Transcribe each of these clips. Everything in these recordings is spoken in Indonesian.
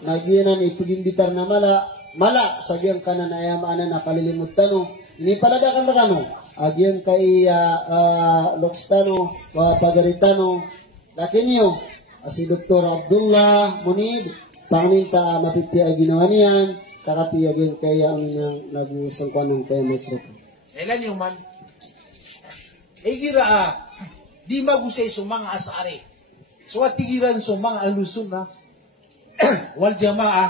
Nagiyanan ipagimbitar na mala sagyang kanan ayamanan na kalilimut tano ini paladakan na kano agyang kay Lokstano Pagaritano lakin niyo si Dr. Abdullah Munib panginta mapipia ginawa niyan sakati agyang kay ang nagusangkuan ng kay microphone elan yung man igira di magusay sumanga asari so at tigiran sumanga alusun na wal jamaah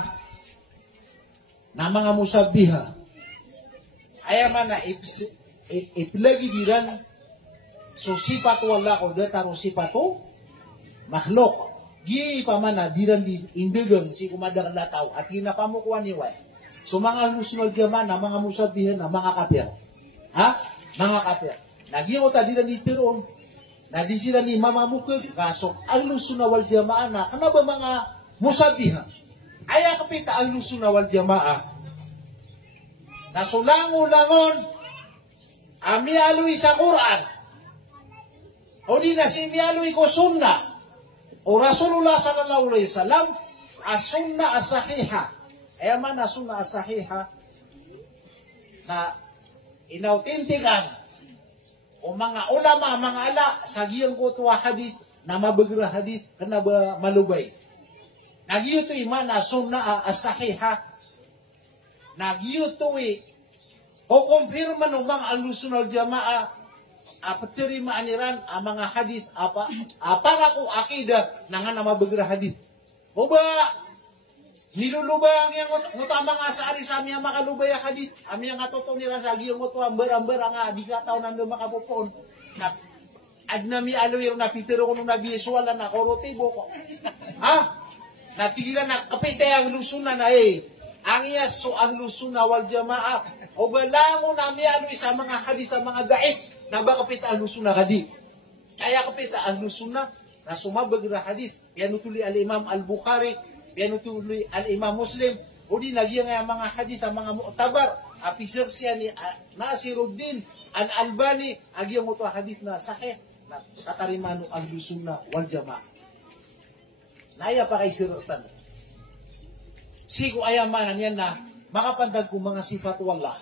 na mga musabiha ayaman na ipilagi diran so sifat wala ko dataro sifatu makhluk gi pamana diran di indegang si kumadar lataw at hinapamukuan ni way so mga lusunal jamaah na mga musabiha na mga kafir mga kafir nagiyo ta diran di tiron na di sila ni mamamukod kasok ang lusunal wal jamaah na kanaba mga musabiha aya kapita ang lusunal wal jamaah nasulango-langon ami alui sa Quran o di na si mialui ko sunna o Rasulullah sallallahu alaihi wasallam as-sunna as-sahiha aya man as-sunna as-sahiha na inautentikan o mga ulama mga ala sa giyang ko tuwa hadith na mabagra hadith kana ba malubay nagiyo to iman na sunna as-sahiha nagiyo to o kumpirma ng mga alusunal jamaa patirima aniran ang mga hadith para ko akida na nga na mabagra hadith o ba nilulubang yung utama nga sa ari sa aming makalubay ang hadith aming nga totoo nila sa giyong mo to amber-amber nga di ka tao nang makapupon na adnami aloy na pitero ko nung nabisuala na korotibo ko natigilan na kapitay ang lusuna na ang iyas so ang lusuna wal jamaa o balango na miyalo sa mga hadith ang mga daif na ba kapita ang lusuna hadith kaya kapita ang lusuna na sumabag na hadith yan utuli al-Imam al-Bukhari yan utuli al-Imam Muslim o di nagyang ang mga hadith ang mga mu'tabar apisir siya ni Nasiruddin al-Albani agyang mo to hadith na sahih na katarimano ang lusuna wal jamaa naya pa kay siratan sigo ayamanan yan na makapandag ko mga sifat wallah.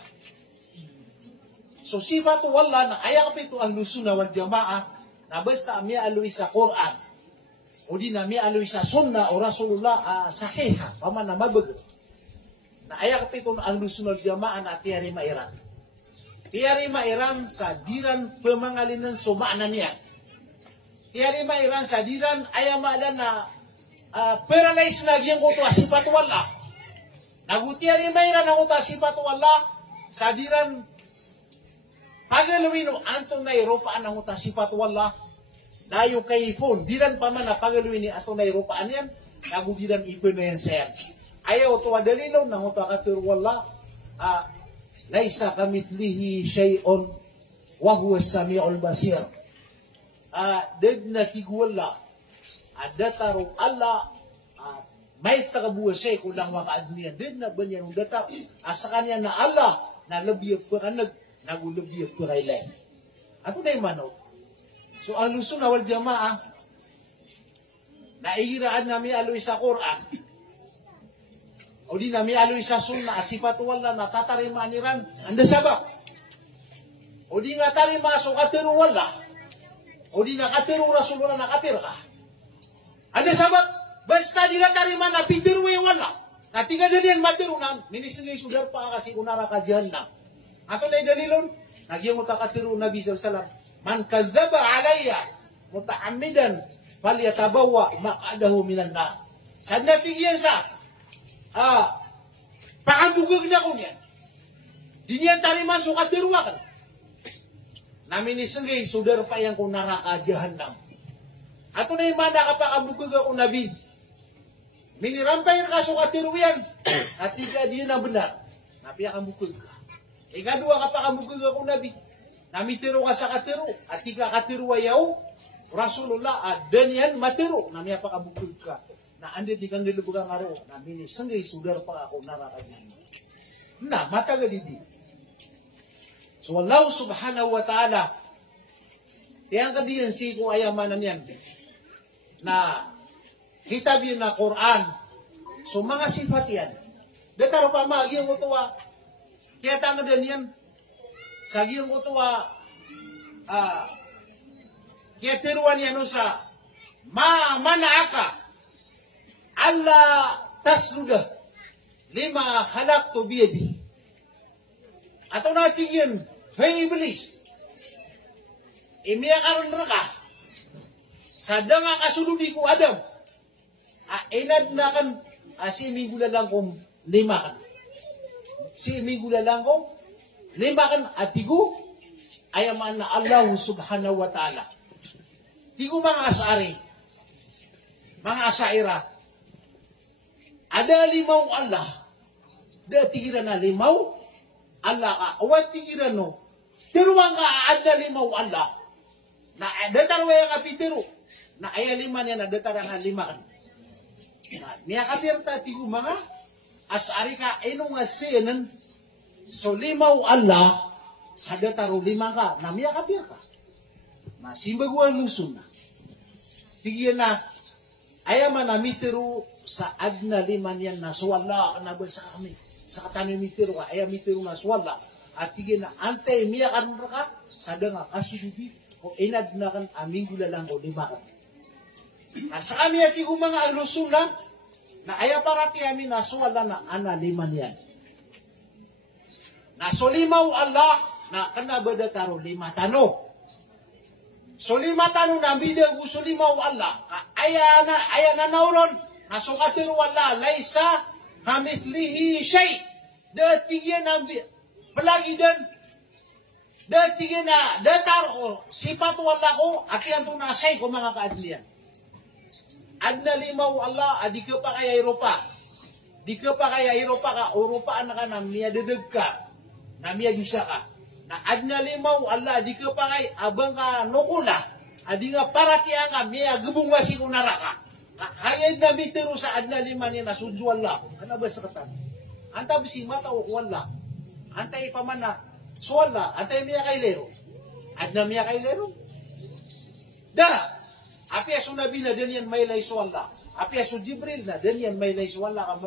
So sifat wallah na ayaw ito ang lusuna wal jamaah na basta mi aloy sa Quran o di na mi aloy sa sunna o Rasulullah sahiha paman na mabag na ayaw ito ang lusuna wal jamaah na tiyari mairan. Tiyari mairan sa diran pemangalinan sumaanan niya. Tiyari mairan sa diran ayaw maalan na paralyzed na giyang kuto sifat wallah. Nagutiari mayra ng uta sifat wallah sa diran pagalawin antong na Europaan ng uta sifat wallah dayo kay phone diran pa man na pagalawin ni atong na Europaan yan nagudiran ipon na yan sir ayaw to dalilo ng uta katur wallah laisa kamithlihi shay'un wa huwa as-sami'ul basir ded na kigwala adataru Allah may tagabuwasay kung lang makaadniyan din na ba niya nung data asa kanya na Allah na labiyag ko kanag nagulabiyag ko kailay ato na yung manaw so ang lusun na wal jamaah naihiraan nami aloy sa Quran o di nami aloy sa sunna asifat wala na tatarimaniran anda sabak o di nga tarima so katiru wala o di na katiru Rasulullah na kapir ka anda sabak basta dila dari mana pindiru yang wala. Na tiga dalian matiru na minisingay sudar pa kasi unara ka jahannam. Ato na dalilon nagyang utakatiru Nabi sallallahu alaihi wasallam man kadzaba alayya mutaammidan falyatabawa maq'adahu minan nar. Sad natigyan sa paandugag na ko niyan. Dinyan taliman sukatiru kan. Na minisingay sudar pa yang kunara ka jahannam. Ato na imanda kapakabugag ako Nabi. Minirampay ka sukatiru yan. At tiga diyan na benar. Napiya ka bukod ka. Ikadua ka pa kamukod ako Nabi. Namitiro ka sa katiru. At tiga katiru ayaw. Rasulullah dan yan matiro. Namiya pa kabukod ka. Na andit di kang nilubugang aro. Namini sanggay sudar pa ako narakajin. Na matagal di. So Allah subhanahu wa ta'ala. Yang kadiyan si ko ayamanan yan. Na kitab yun na Quran So mga sifat yan. Dataro pa magiyang utuwa. Kaya tanga din yan. Sa giyang utuwa, kaya tiruan yan sa manaaka Allah tasluda lima khalaqtu biyadi. Ato natin yan, hey Iblis, imiya karon raka, sa danga kasuludi ko Adam, inad na kan, si mingula lang kong lima kan. Si mingula lang kong lima kan, at tigo, ayaman na Allah subhanahu wa ta'ala. Tigo mga asari, mga asaira, ada limaw Allah, da tigiran na limaw, Allah ka, awat tigiran no, tiruang ka, ada limaw Allah, na datarwaya ka pitiro, na aya lima niya na dataran na lima kan. Niya kapirta tigo mga asari ka, nga siyanan, so limaw Allah, sa dataro lima ka, na miya kapirta. Masimbaguan lusun na. Tigiyan na, ayaman na mitiro sa adna lima niyan na suwala na ba sa kami. Sa katanin mitiro ka, ayaw mitiro na suwala. At tigiyan na, antay miya karon ka, sa danga kasudubi, o inad na kan aming gulalang o lima ka. Sa kami at yung mga alusun na ayaw parati amin na suwala na ana lima niyan. Na so limaw Allah, na kanabada taro lima tano. So lima tanong na bida gusto limaw Allah. Aya na nauron. Nasukatiro Allah. Laysa kamithlihi shay. Datigyan na palagi din. Datigyan na datar ko. Sipat wala ko. Apian to na say ko mga kaadliyan. Adna limaw Allah. Di ka pa kaya Europa. Di ka pa kaya Europa ka. Europaan na ka na miya dedag ka. Na miya gisa ka. Na adna limaw Allah di ka pa kay abang ka nukula adi nga paratiya ka miya gubong wasi ko naraka kaya na mitero sa adna lima niya na sudyo Allah ano ba sa katan anta bisi mata o wala antay paman na suwala antay miya kay lero adna miya kay lero da api aso nabi na din yan may lay suwala api aso Jibril na din yan may lay suwala ka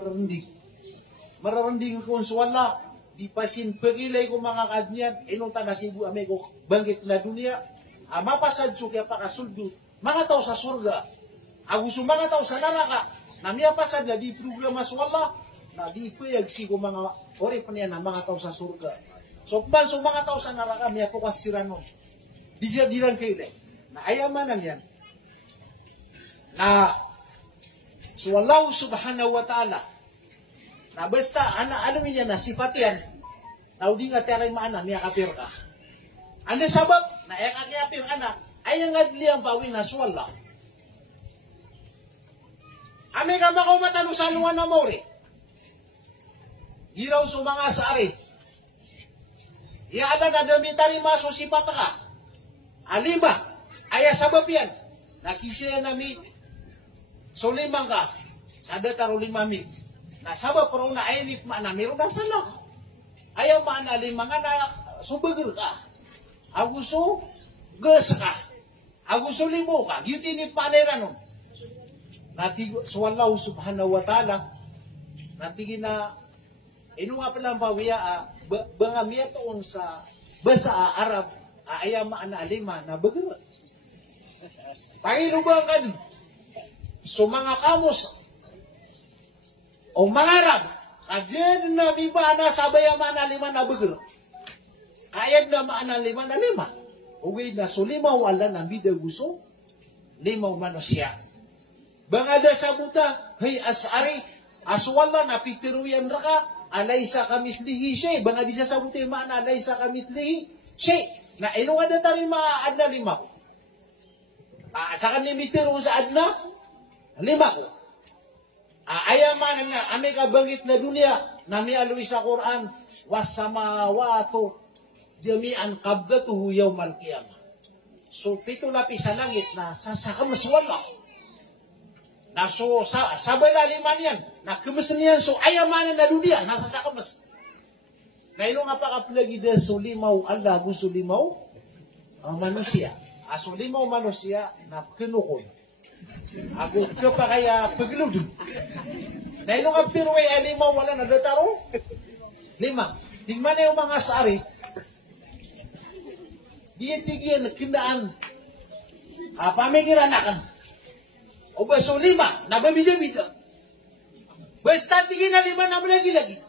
mararanding ko suwala di pasin pagilay ko mga kadniyan, inunta na sibu ame ko banggit na dunia, mapasad so kaya pakasuldo, mga tao sa surga, aguso mga tao sa naraka, na miya pasad na di programa sa wala, na di payag sigo mga ori pa niya na mga tao sa surga. So, banso mga tao sa naraka, miya po kasirano, di siya dilang kailay, na ayamanan yan, na so Allah subhanahu wa ta'ala, na basta, ano niya na sifat yan, na hindi nga taray maana, miya kapir ka. Ano sabab, na kakapir ka na, ay ang adli ang bawin na suwala. Ame ka makaw matano sa luwan na mori. Hiraw sa mga sari. Iada na damitari maso sifat ka. Alima, ay sabab yan. Nakisya nami, so limang ka, sa dataro limamig. Nasaba pero na ainip na meron na sana. Ayaw maanali mga na subagir ka. Aguso gas ka. Aguso limo ka. Yutinip panera nun. Natigo swallahu subhanahu wa ta'ala. Natigi na ino nga pala bawiya bangamiya toon sa basa Arab ayaw maanalima na bagir. Pangilubang kan. So mga kamos o mangarap, agad na biba na sabaya mana lima na beger. Kayad na mana lima na lima. Ugay na so limaw ala na bida gusto, limaw manusia. Bangada sa buta, hey asari, aswala na pitiruyan raka, alaysa kamithlihi shay. Bangadi sa buta mana alaysa kamithlihi shay. Na ino nga tari maadna lima ko. Sa kanil mitiro sa adna, lima ko. Ayaman na ame kabangit na dunia na may alwi sa Quran wasamawatu jami'an qabdatuhu yawmal qiyamah. So pito lapis sa langit na sasakamas wala. Na so sabay laliman yan na kemasan yan so ayaman na dunia na sasakamas. Na ilo nga pa kaplagi de so limaw Allah gusto limaw ang manusia. So limaw manusia na kinukon. Ako ka pa kaya pagludod. Na ilong aptirway ay lima wala na dataro. Lima. Tingman na yung mga asari. Diyan tigyan kindaan. Pamikiran na kan. O ba so lima, nababida-bida. Basta tigin na lima na lagi-lagi.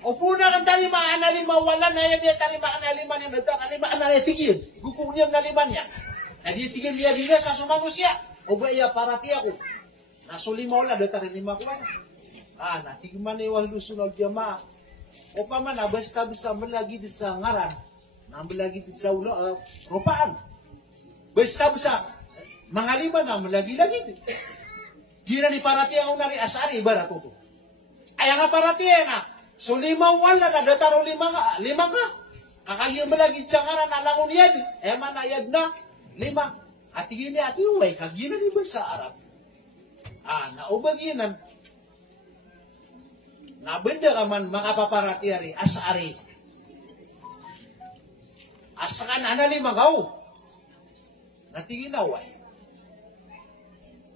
O puna kan talima, ana lima, wala na yan, talima, ana lima niya, talima, ana na tigin. Gukong niya na lima niya. Na di tigin niya bina sa sumagus siya. O ba iya, parati ako. Naso lima wala, datarin lima ko ba? Natigman na iwag lusunod jama. O pa man, basta bisa malagi sa ngaran. Na malagi sa ulo, ropaan. Basta bisa, mga lima na malagi-lagi. Gina ni parati ako nari asari, ibarat ito. Ay nga parati nga. So lima wala na dataro lima nga. Kakagyan malagi sa ngaran alangon yan. Manayad na lima. At gini ati uway kagina ni ba sa Arab. Naubaginan. Nabenda ka man makapaparati ari asari. Asakan ana lima gaw. Natingin na uway.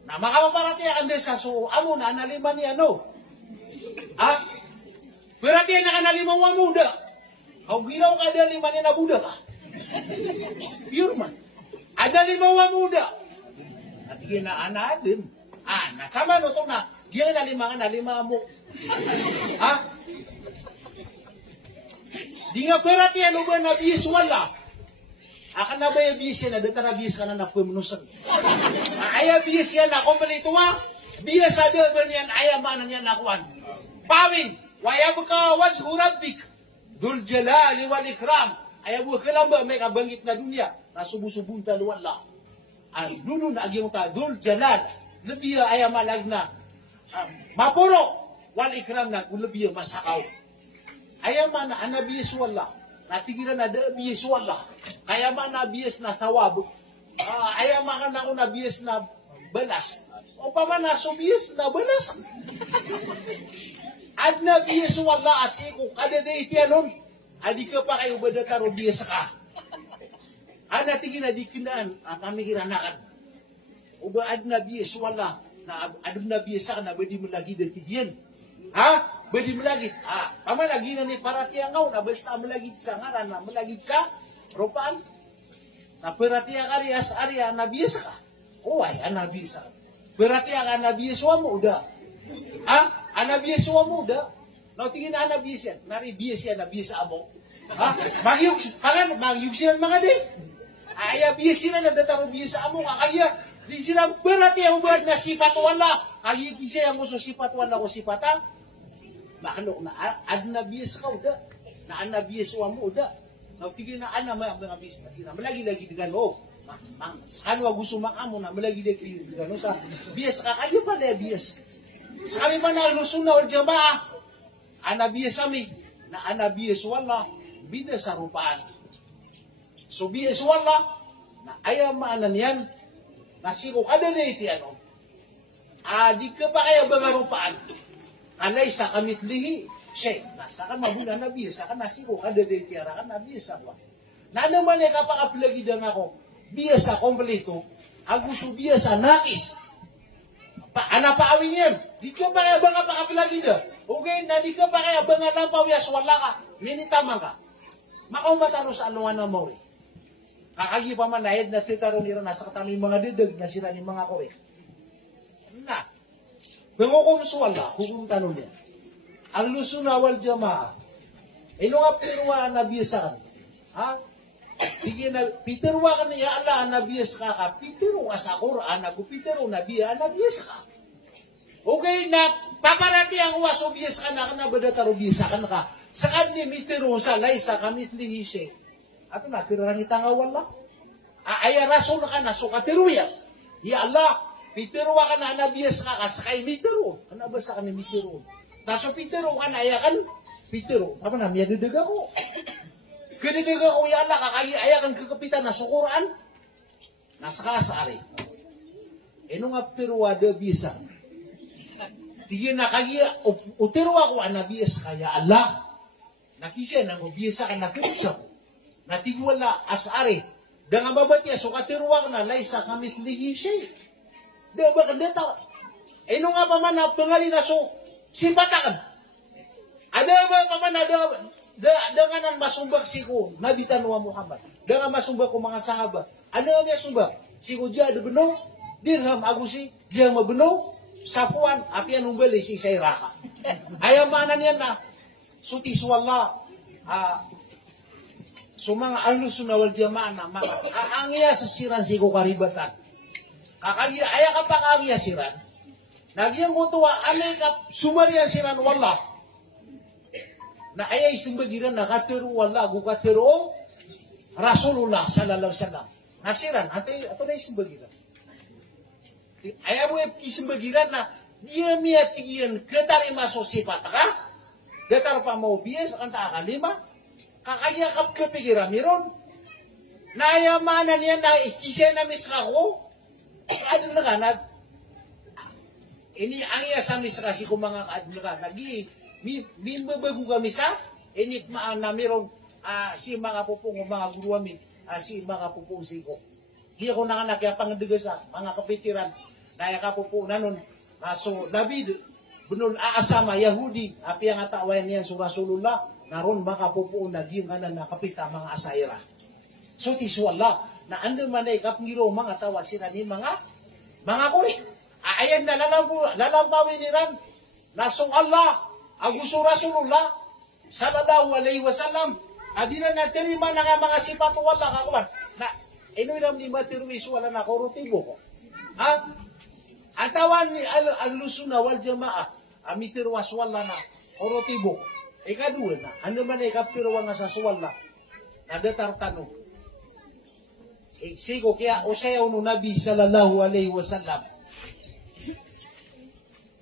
Na makapaparati ang desa so amo na ana lima ni ano. Berarti anak anak lima wa muda. Kau bilang ada lima ni na budak ka. Pure man. Ada lima wa muda. At gina anak din. Sama no tong na. Gina na lima mo. Di nga berarti ano ba na biyes wala. Akan na ba yung biyes yan na datara biyes ka na napunusan. Aya biyes yan na kompleto wa. Biyes ada ba niyan aya manan yan nakuan. Pawin. Wayabka wajhu rabbik Dhul jalali wal ikram. Ayabu kelamba may kabanggit na dunia na subu-subunta luwala. Ang dulo na agyong ta Dhul jalal lebiya aya malagna mapuro wal ikram na lebiya masakaw. Aya mana anabiyes wala. Natigiran na biyes wala. Kaya mana biyes na tawab. Aya mana na una biyes na balas. O pa man na biyes na balas. Adna biyes wala at siku kada na itianon. Adi ka pa kayo badataro biyes ka. Ana tigin na di kinaan pamikiran nakan. Uba adna biyes wala na adna biyes ka na badi mo lagi datigyan. Badi mo lagi. Paman lagi na ni parati ang ngaw na basta malagid sa ngaran na malagid sa ropaan. Na parati ang arias aria na biyes ka. Uway anabiyes ka. Parati ang anabiyes mo udah. Anabiyes mo udah. No, tingin na anabiyes yan. Nari biyes yan, nabiyes amo. Magyug siya mga di. Aya biyes sila na dataro biyes amo. Kaya, di sila berarti ang ubad na sipat wala. Kaya kisya ang gusto sipat wala ko sipata. Bakalo na anabiyes ka udah. Na anabiyes mo udah. No, tingin na mga biyes na sila. Malagi-lagi di gano. Kanwa gusto makamo na malagi-lagi di gano sa biyes ka. Kaya pala biyes. Sa kami man na lusuna o jamaa. Anabiyes kami, na anabiyes wala, bina sa rupaan. So biyes wala, na ayaw maanan yan, na siko kada na iti ano. Di ka pa kaya ba nga rupaan? Alay sa kamit lihi, siya, nasa ka mabuna na biyes, saka nasiko kada na iti arakan na biyes ako. Na naman ay kapakapilagidang ako, biyes sa kompleto, aguso biyes sa nakis. Anapaawin yan, di ka pa kaya ba nga pakapilagidang? Okay, na di ka pa kaya ba nga lampaw yas, wala ka, minitamang ka. Makaw sa anuan na mo eh. Kakagi pa man, nahid na titaro nila, nasa katano yung mga didag na sila ni mga kore. Na, kung wala, kung tanong niya, ang lusuna wal jamaa, nga pinuwa na biyasan, Sige na, piterwa ka niya, ala, nabiyas ka ka, pitero ka sa Quran, pitero na biya, nabiyas ka. Okay, na paparati ang waso biyas ka na badataro biyas ka na ka. Sa kanya mitiro sa laysa kamit lihise. Ato na, kirarangita nga wala. Aya rason ka na, so katiruya. Ya Allah, pitirwa ka na nabiyas ka ka, sa kay mitiro. Ano ba sa kanya mitiro? Naso pitiro ka na, aya kan, pitiro. Apa na, miya didaga ko. Kinidiga ko ya Allah, kakaya kan kakapitan na sa Quran. Nasa kasari. Nga pitirwa da bisa. Tigil na kaya, utirwa ko anabiyas kaya Allah. Nakisya nang ubiyasa ka nakirusya ko. Natigwala asari. Dengan babatya, so katirwa ka na, laysa kamit lihi siya. Di ba kandeta? Nga pa man, pangali na so, Sipatakan. Ada ba paman ada dengan masumbak siku Nabi Tanwa Muhammad. Dengan masumbak ko mga sahabat. Ano ba sumbak? Siku dia ada benong dirham agusi dia mabenong sapuan apian umbeli si sayraka. Ayaw manan yan na suti suwalla sumang Ahlussunnah wal Jamaah na angya sa siran siku karibatan. Kakagya aya ka pa kagya siran. Nagyang kutuwa alay ka sumarian siran wallah. Na ayay sumbagiran na katero wallah gukatero Rasulullah sallallahu alaihi wasallam. Nasiran ato na sumbagiran. Ayaw mo isimbagiran na dia miyat iyan ketarima so sifat ka? Datar pa mo bias ang takalima? Kakayakap kepikiran miron? Nayamanan yan na ikisay na miska ko? Ano na ka? Ini ang iya sa miska si kumanga ano ka? Nagi, mimbabago kami sa? Ini na miron si mga pupong mga guru amin, si mga pupong siko. Hiya ko na nga pangdegasa, mga kapitiran. Naya kapupo na nun. So, David, bunun aasama, Yahudi, api ang atawayan niyan sa Rasulullah, naroon makapupo na giyong kanan nakapita mga asaira. So, tiswala, na ando man ay kapngiro mga tawa sila ni mga kuri. Ayan na lalampawin niran, nasong Allah, agusto Rasulullah, sallallahu alaihi wasallam, adina na terima na nga mga sifat wala kakuman, na inoy ni matiruis wala na korutibo ko. Ang tawan ni Ahlussunnah wal Jamaah, amitirwas wala na orotibo. Ikadua na, ano man ikapirwa nga sa suwala, na datar tanong. Sigo kaya usayaw no Nabi sallallahu alaihi wasallam.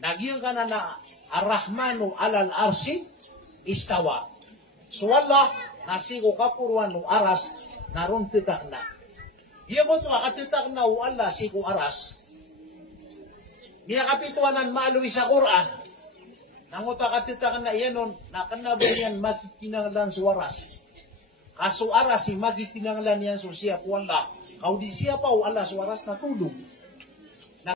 Nagyang ka na Ar-Rahmanu alal arsi istawa. Suwala, nasigo kapurwan no aras, naroon titak na. Iya mo ito, katitak na wala sigo aras. Niya kapituanan maaluwi sa Quran. Nanguta katitakan na iyan nun, nakanabayan yan makikinanglan sa waras. Kaso aras si makikinanglan yan so siya po Allah. Kau di siya pa o Allah sa waras na tulog.